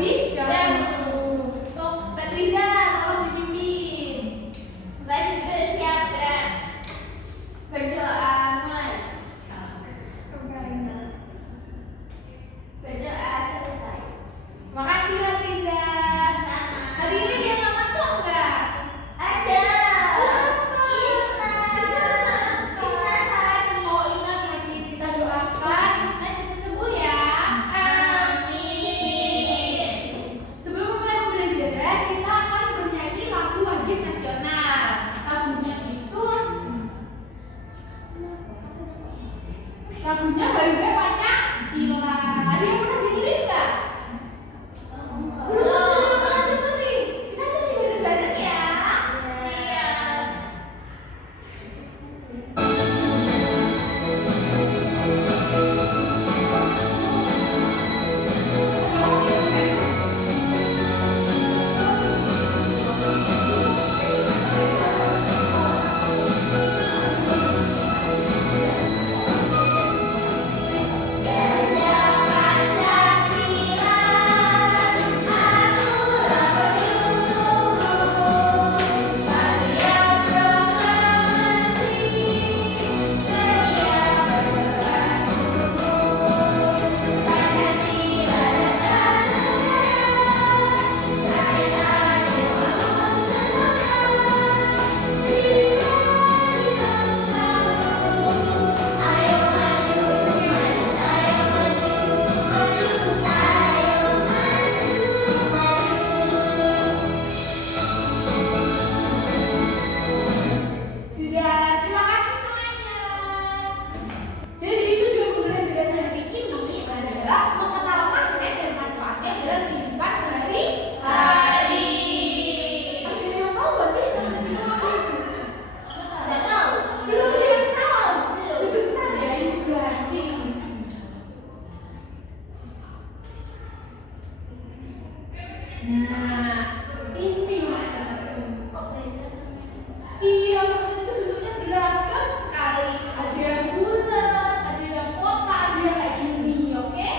terlebih dahulu. Oh, Patriza, tolong dipimpin. Baik, sudah siap, Ra. Berdoa mulai. Berdoa selesai. Makasih Patriza. Sama. Hari ini dia nggak masuk nggak? Ada. Siapa? Isna. Isna Sari. Oh, Isna sakit. Kita doakan Isna cepat sembuh ya. Amin. Sebelum mulai pembelajaran, kita akan bernyanyi lagu wajib nasional. Lagunya Garuda Pancasila. Ada yang pernah dengerin nggak? Belum pernah dengerin. Kita nyanyi bareng-bareng ya. Siap. Garuda Pancasila, aturan pendukung, Maria proklamasi, sedia berperan hukum. Pancasila dasar negara, rakyat adil makmur sentosa, bina bersatu. Ayo maju, maju, ayo maju, maju, ayo maju, maju. Sudah, terima kasih semuanya. Jadi tujuan pembelajaran hari ini adalah mengenal magnet dan manfaatnya dalam kehidupan sehari-hari. Ada yang tahu nggak sih magnet itu apa? Nggak tahu. Belum ada yang tahu. Sebentar ya, Ibu ganti. Nah, ini magnet. Iya, magnet itu bentuknya beragam sekali. Ada yang bulat, ada yang kotak, ada yang kayak gini, oke?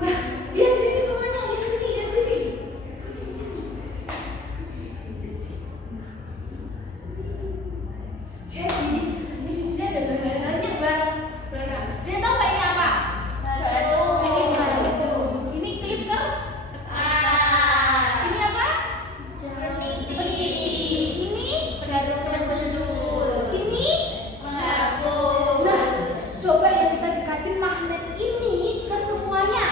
Nah, lihat sini semuanya, lihat sini, lihat sini. Jadi, ini di sini ada banyak barang. Dia tahu nggak ini apa? Batu. Ini batu. Ini clicker. Ini apa? Peniti. Ini Jarum pentul. ini. Menggabung. Nah, coba ya kita dekatin magnet ini ke semuanya.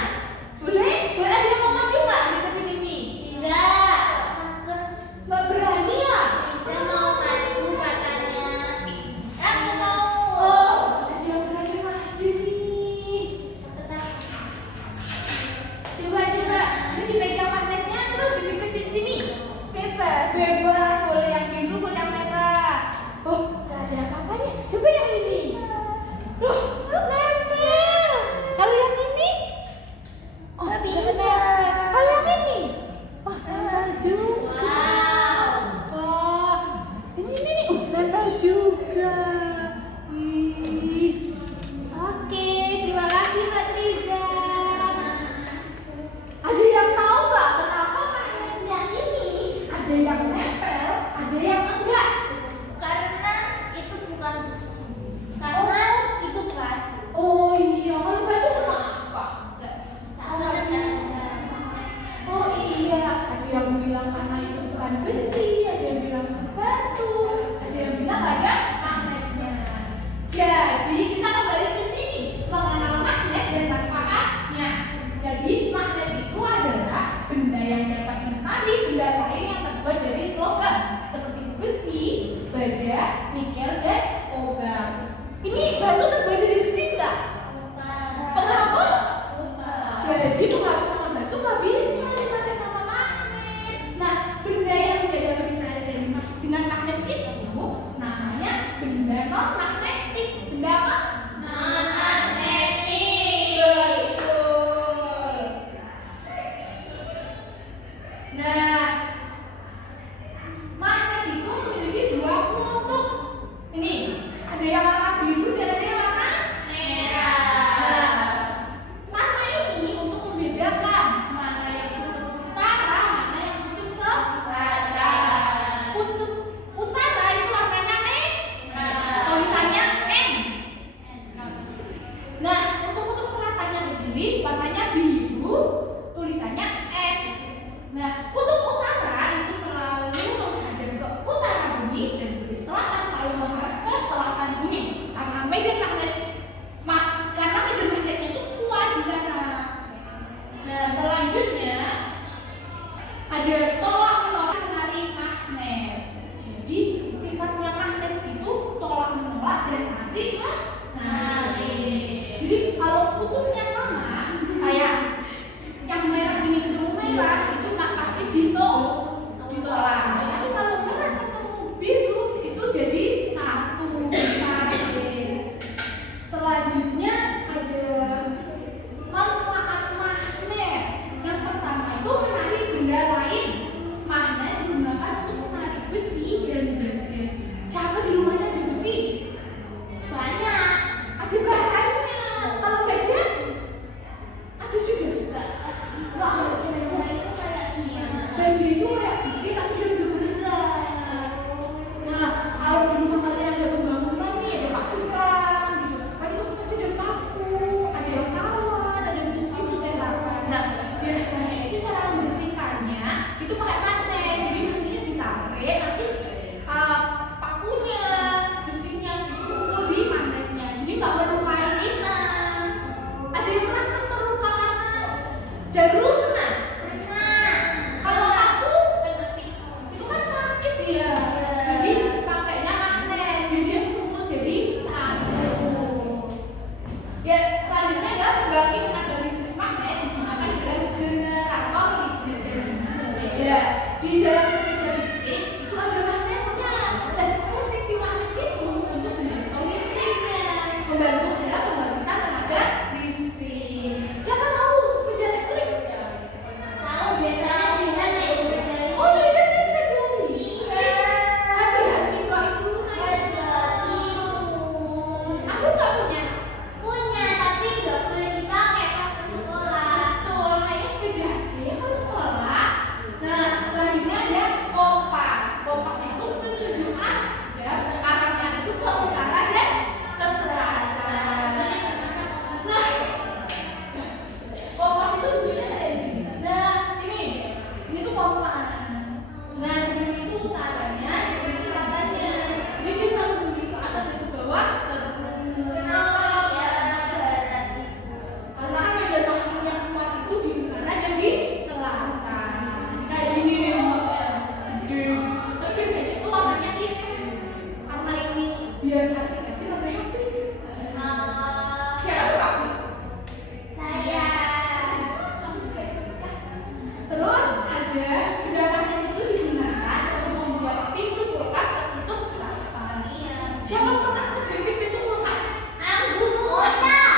Boleh? Boleh ada yang mau maju nggak deketin ini? Bisa. Nggak berani ya? Bisa mau maju katanya. Aku mau. Oh, ada yang berani maju nih. Coba, ini dipegang magnetnya terus dideketin sini. Bebas. Bebas, boleh yang biru, boleh yang merah. Oh, nggak ada apa-apanya. Coba yang ini. Loh, nempel. Kalau yang ini? Oh, Nggak nggak bisa. nempel. Kalau yang ini? Oh, nempel juga. Wow. Wah, ini nih, nempel juga. Ih. Oke, terima kasih Mbak Triza. Ada yang tahu nggak kenapa magnetnya ini ada yang nempel, ada yang enggak? Karena itu bukan besi. Karena itu batu. Oh iya, kalau batu kenapa? Nggak bisa. Oh, nggak bisa. Oh iya, ada yang bilang karena itu bukan besi, ada yang bilang itu batu, ada yang bilang ada magnetnya. Jadi kita kembali ke sini mengenal magnet dan manfaatnya. Jadi magnet itu adalah benda yang dapat menarik benda lain yang terbuat dari logam seperti besi, baja, nikel, dan logam. Ini batu terbuat dari besi enggak? Bukan. Penghapus? Bukan. Jadi penghapus sama batu nggak bisa dipakai sama magnet. Nah, benda yang tidak dapat ditarik dengan magnet itu namanya ada tolak menolak menarik magnet. Jadi sifatnya magnet itu tolak menolak dan tarik menarik. Jadi kalau kutubnya sama kayak yang merah ini ketemu merah itu pasti ditolak. Tapi kalau merah ketemu biru itu jadi satu. Selanjutnya ada manfaat magnet. Yang pertama itu menarik benda lain. Magnet digunakan untuk menarik besi dan baja. Siapa di rumahnya ada besi? Banyak. Ada bahannya. Kalau baja ada juga. Wah, baja itu kayak besi tapi dia beneran. Nah, kalau di rumah kalian ada pembangunan nih, ada pakukan gitu, kan itu pasti ada paku, ada yang kawan, ada besi berserakan. Nah, biasanya itu cara membersihkannya itu pakai magnet. Jadi magnetnya ditarik, nanti pakunya, besinya itu kumpul di magnetnya. Jadi nggak melukai kita. Ada yang pernah terluka karena jarum? Kalau aku itu kan sakit ya. Jadi pakainya magnet, jadi dia kumpul jadi satu. Ya, selanjutnya adalah pembangkit tenaga listrik magnet digunakan dengan generator listrik dan sepeda. Di dalam sepeda listrik itu ada magnetnya. Dan fungsi si magnet itu untuk generator listriknya, membantu dalam pembangkitan tenaga listrik. Siapa tahu sepeda listrik? Oh, jadi ada sepeda listrik. Hati-hati kok itu naik. Aku nggak punya. Betul, naiknya sepeda aja ya kalau sekolah. Nah, selanjutnya ada kompas. Kompas itu menunjuk arahnya itu ke utara dan ke selatan. Nah, kompas itu bunyinya kayak gini. Nah, ini tuh kompas. Nah, di sini itu utaranya, di sini itu selatannya. Jadi dia selalu menunjuk ke atas dan ke bawah. Karena kan ada magnet yang kuat itu di utara dan di selatan. Kayak gini nih nomornya. Gede. Tapi biasanya itu warnanya hitam. Karena ini biar cantik aja warnanya pink. Siapa suka pink? Aku juga suka. Terus ada gerakan itu digunakan untuk membuat pintu kulkas tertutup rapat. Siapa pernah terjepit pintu kulkas? Aku pernah.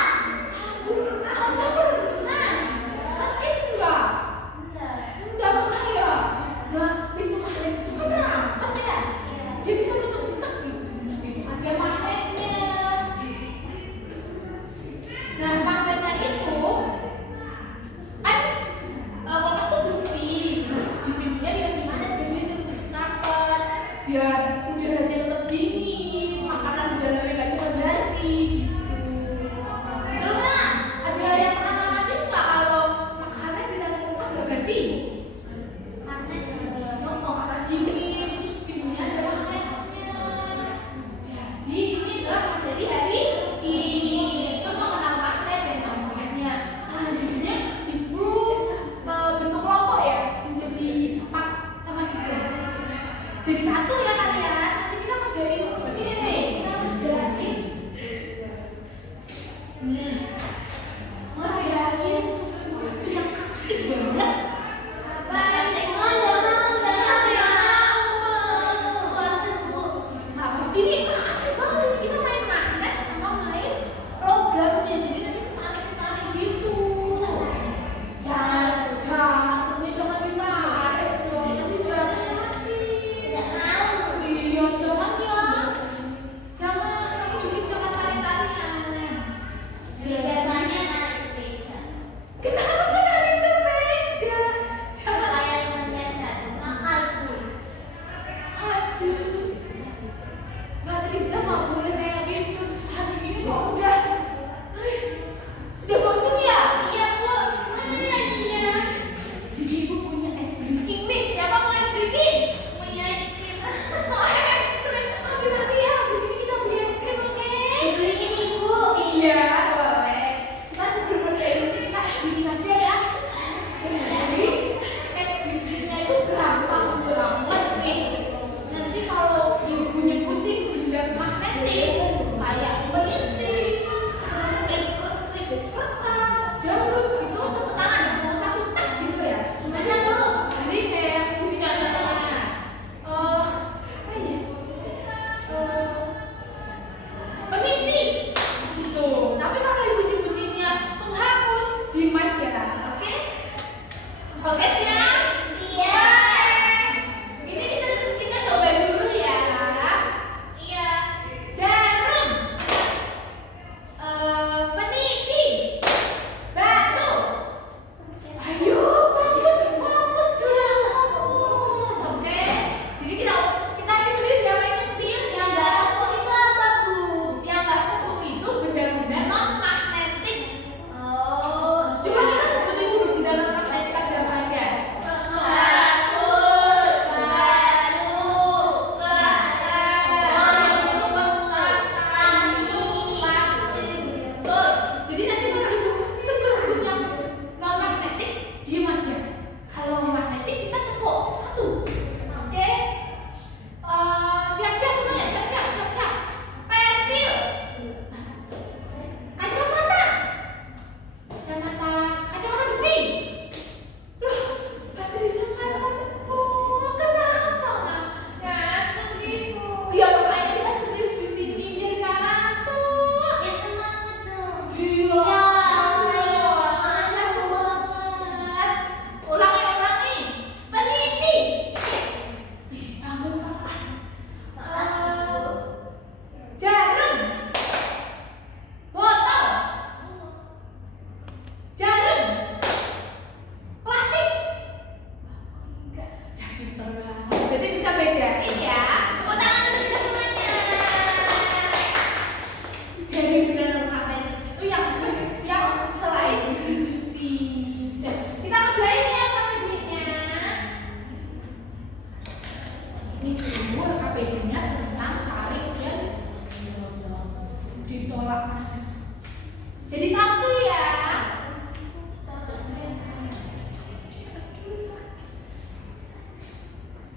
Ocha pernah. Sakit enggak? Enggak pernah ya. Nah, pintu magnet itu kan rapat ya. Dia bisa nutup-nutup gitu. Ada magnetnya. Nah, magnetnya itu kan kulkas tuh besi. Di pintunya dikasih magnet biar dia tetap rapat, biar udaranya tetap dingin, makanan di dalamnya nggak cepat basi gitu. Betul nggak? Ada yang pernah ngamatin nggak kalau makanan di dalam kulkas nggak basi? Oh, karena dingin itu pintunya ada magnetnya. Jadi ini adalah materi hari ini. Itu mengenal magnet dan manfaatnya. Selanjutnya ibu bentuk kelompok ya menjadi 4 sama 3. Jadi satu ya kalian.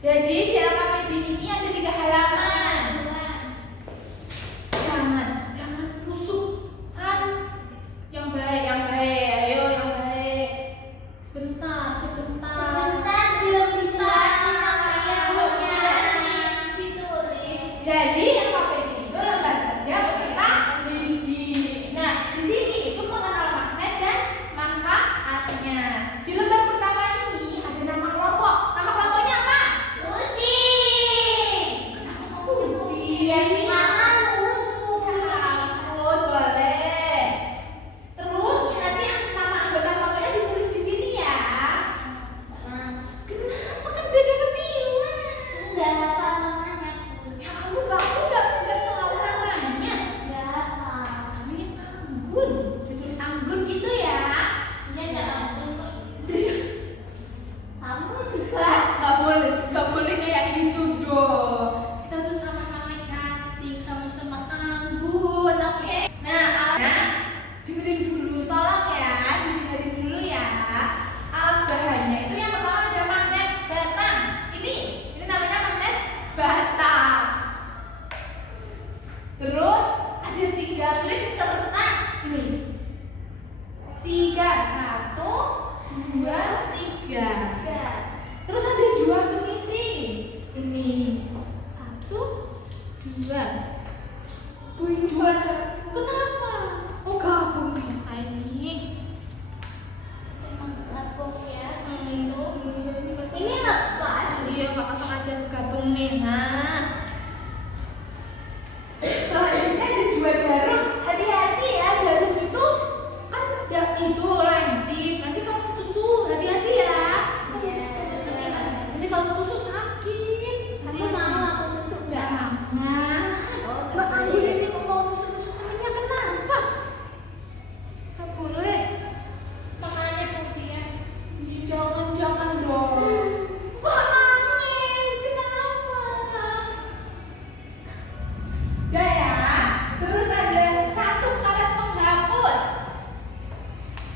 Jadi di LKPD ini ada 3 halaman. Jangan rusuk. Yang baik, ayo yang baik. Sebentar. Sebentar belum dijelasin namanya ditulis. Jadi LKPD itu lembar kerja beserta bimbing. Nah, di sini itu mengenal magnet dan manfaatnya. Di lembar pertama ini ada nama kelompok. Nama kelompoknya apa? Kucing. Kenapa kucing? Biar mama lucu. Ya ampun, boleh. Terus nanti nama anggota kelompoknya ditulis di sini ya. Kenapa kan beda ketilan? Enggak hafal namanya. Ya ampun, aku nggak tahu namanya. Enggak hafal. Namanya Anggun, ditulis Anggun gitu ya. Iya enggak langsung kok. Kamu juga. Nggak boleh kayak gitu dong. Kita tuh sama-sama cantik, sama-sama anggun, oke? Nah, alatnya dengerin dulu, tolong ya, dengerin dulu ya. Alat bahannya itu yang pertama ada magnet batang. Ini namanya magnet batang. Terus ada 3 klip kertas ini. 3, 1, 2, 3. Terus ada 2 peniti. Ini 1, 2. Ini 2. Kenapa? Oh, gabung bisa ini. Gabung ya. Ini Ini lepas. Iya, Kak, langsung aja gabung nih. Nah, selanjutnya ada 2 jarum. Hati-hati ya, jarum itu kan itu lancip. Nanti kamu tusuk, hati-hati ya. Iya. Nanti kalau tusuk sakit. Aku mau aku tusuk enggak? Jangan. Oh, Mbak nggak Anggun boleh. ini kok mau tusuk-tusuk temennya, kenapa? Gak boleh. Makannya putih ya. Jangan dong. Kok nangis? Kenapa? Udah ya. Terus ada 1 karet penghapus.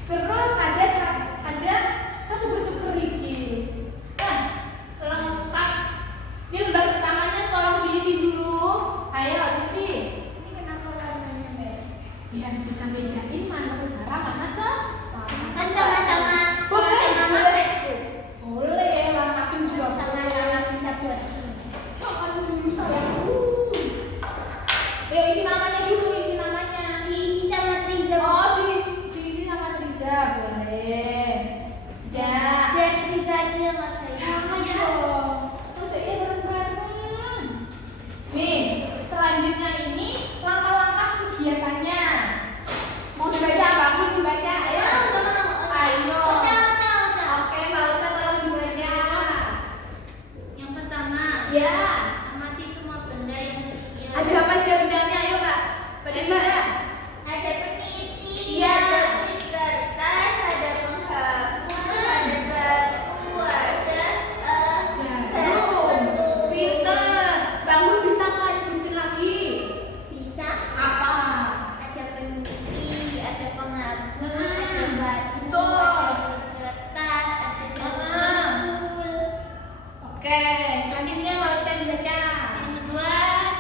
Terus ada 1 batu kerikil. Nah, lengkap. Ini lembar pertamanya tolong diisi dulu. Ayo isi. Ini kenapa warnanya merah? Biar bisa bedain mana utara, mana selatan. Kan sama-sama Boleh, sama boleh. magnetku. Boleh, warna pink juga Sama-sama bisa buat ini. Jangan dulu sayangku. Ayo isi namanya dulu, isi namanya. Diisi sama Triza. Oh, diisi sama Triza, boleh. Ya. Biar Triza aja yang ngerjain. Jangan dong. Kerjain bareng-bareng. Nih, selanjutnya ini langkah-langkah kegiatannya. Mau dibaca, bagus dibaca. Ayo. Nggak mau. Ayo. Oca. Oke, Mbak Uca tolong dibaca. Yang pertama, Ya. amati semua benda yang sekian. Ada apa aja bidangnya? Ayo, Mbak. Baca bisa. Ada peniti, Iya. ada kulit kertas, ada penghapus, ada batu, ada Jarum. Pinter. Bangun bisa nggak digunting lagi? bisa. Apa? Ada peniti, ada penghapus, Hmm, ada batu, betul. ada kulit kertas, ada jarum. Oke, selanjutnya Mbak Uca dibaca. Yang kedua,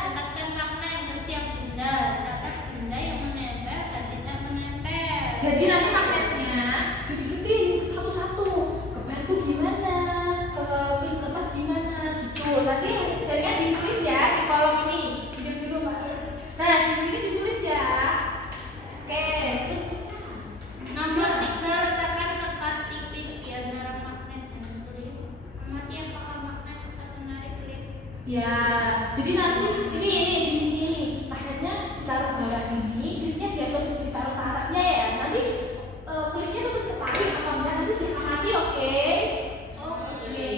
letakkan magnet ke setiap benda. Catat benda yang menempel dan tidak menempel. Jadi nanti magnetnya dideketin satu-satu. Ke batu gimana? Ke kertas gimana? Gitu. Nanti hasilnya ditulis ya di kolom ini. Pinjam dulu Mbak. Nah, di sini ditulis ya. Oke, terus Nomor 3, letakkan kertas tipis di antara magnet dan klip. Amati apakah magnet tetap menarik klip. ya, jadi nanti ini di sini magnetnya ditaruh bawah sini, klipnya ditaruh ke atasnya ya. Nanti klipnya tetap ketarik apa enggak nanti diamati, oke? Oke.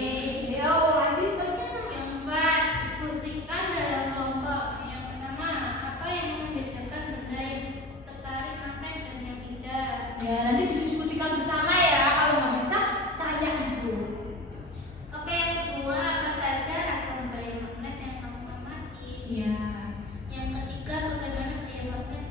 Yo, lanjut baca. Yang 4, diskusikan dalam kelompok. Yang pertama, apa yang membedakan benda yang tertarik magnet dan yang tidak? Ya, nanti didiskusikan bersama ya. Kalau nggak bisa, tanya ibu. Oke, yang kedua, apa saja ragam gaya magnet yang kamu amati? Iya. Yang ketiga, bagaimana gaya magnet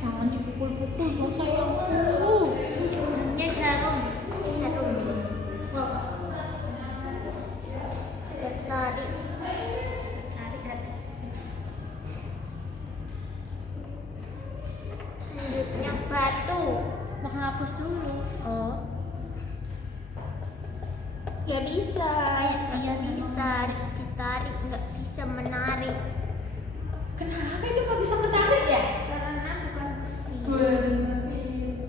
Jangan dipukul-pukul dong sayangku. Ini jarum. Wow. Tarik. Selanjutnya batu. Bakal hapus dulu. Oh. Ya bisa. Ya bisa ditarik, nggak bisa menarik. Kenapa itu nggak bisa ketarik ya? Karena bukan besi. Benar.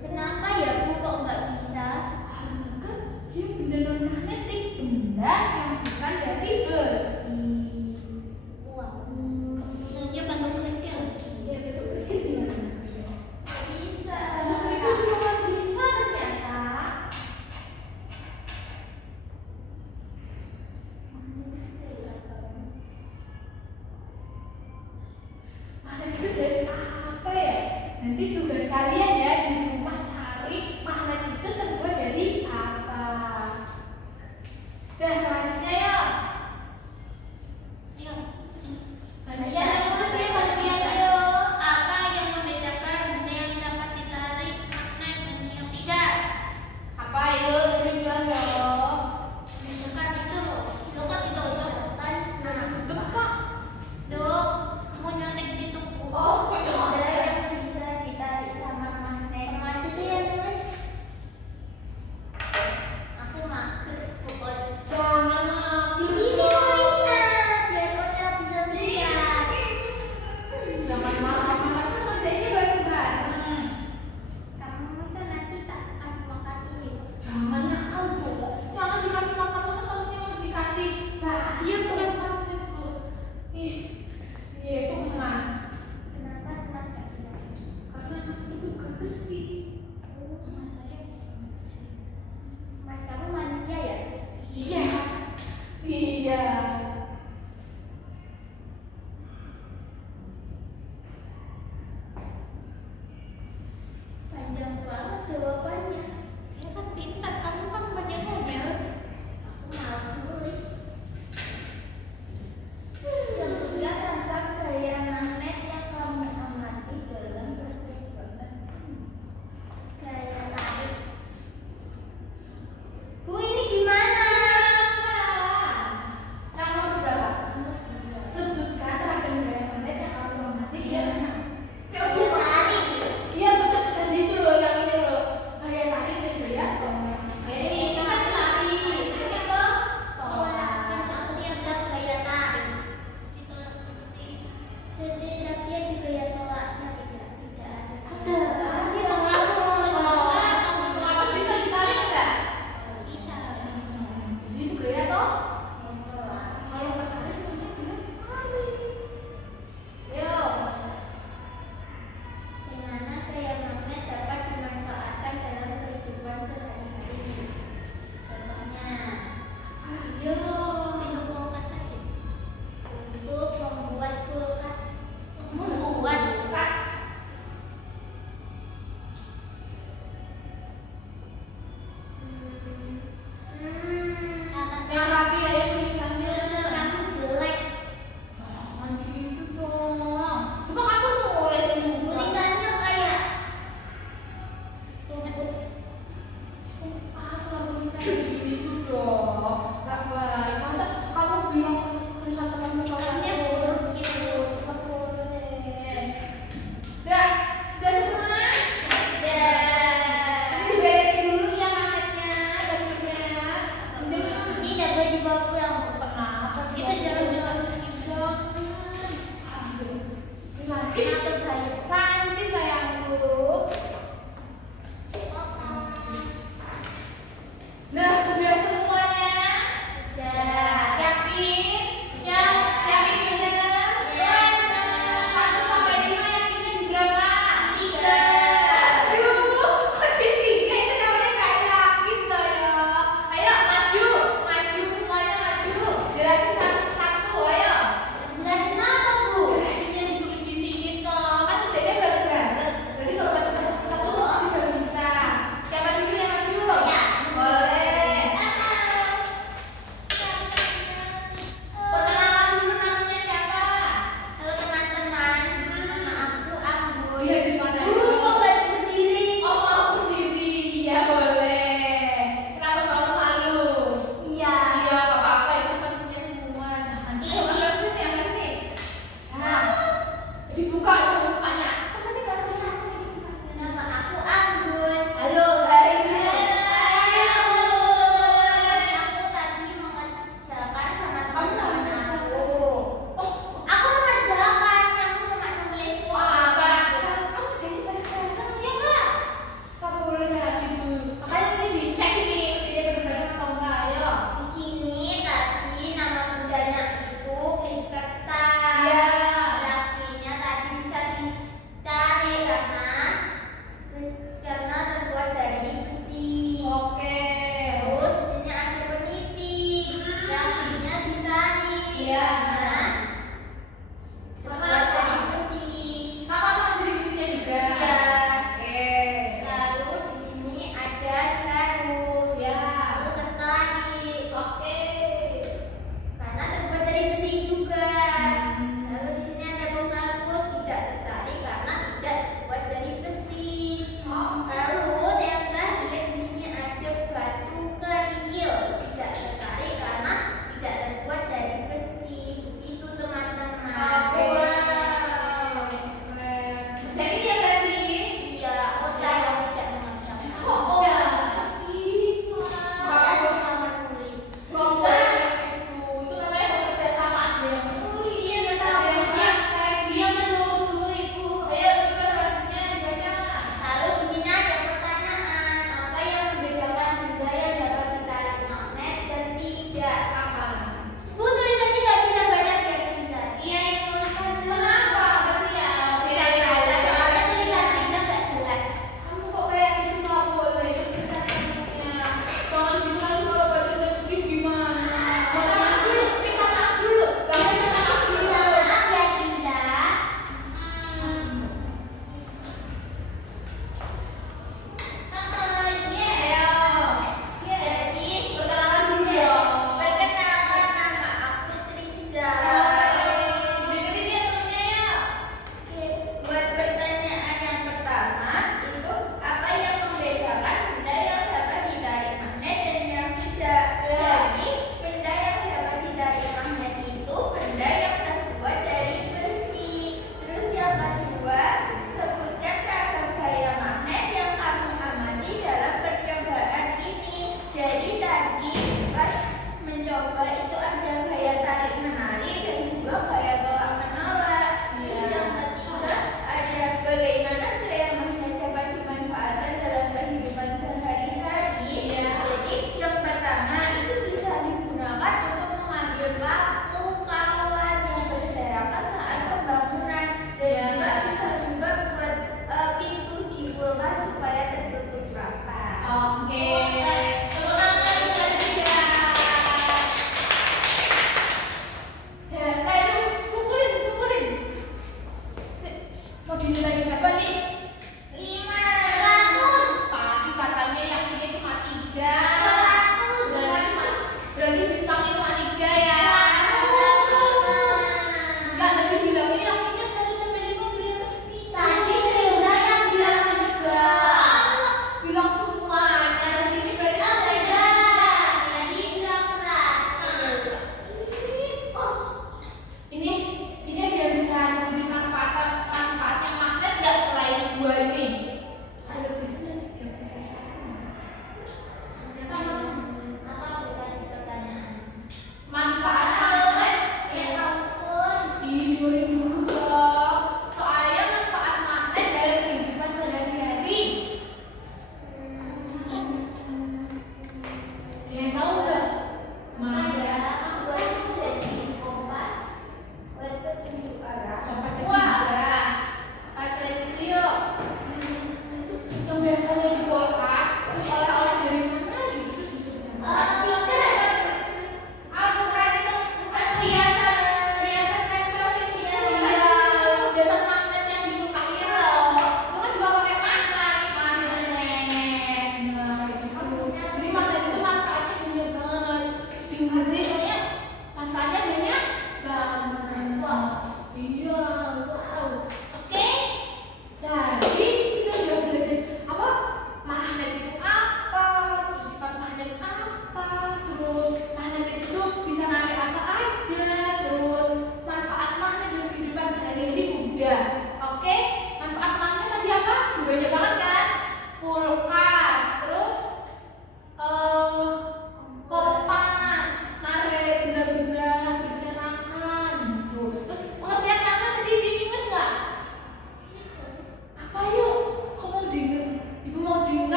Kenapa ya Bu kok nggak bisa? Karena kan dia benda non magnetik, benda yang bukan dari besi. Wow. Ini batu kerikil. Ya itu berarti gimana? Bisa. Terus itu cuma bisa ternyata. Magnet itu dari apa ya? Nanti tugas kalian ya di rumah cari magnet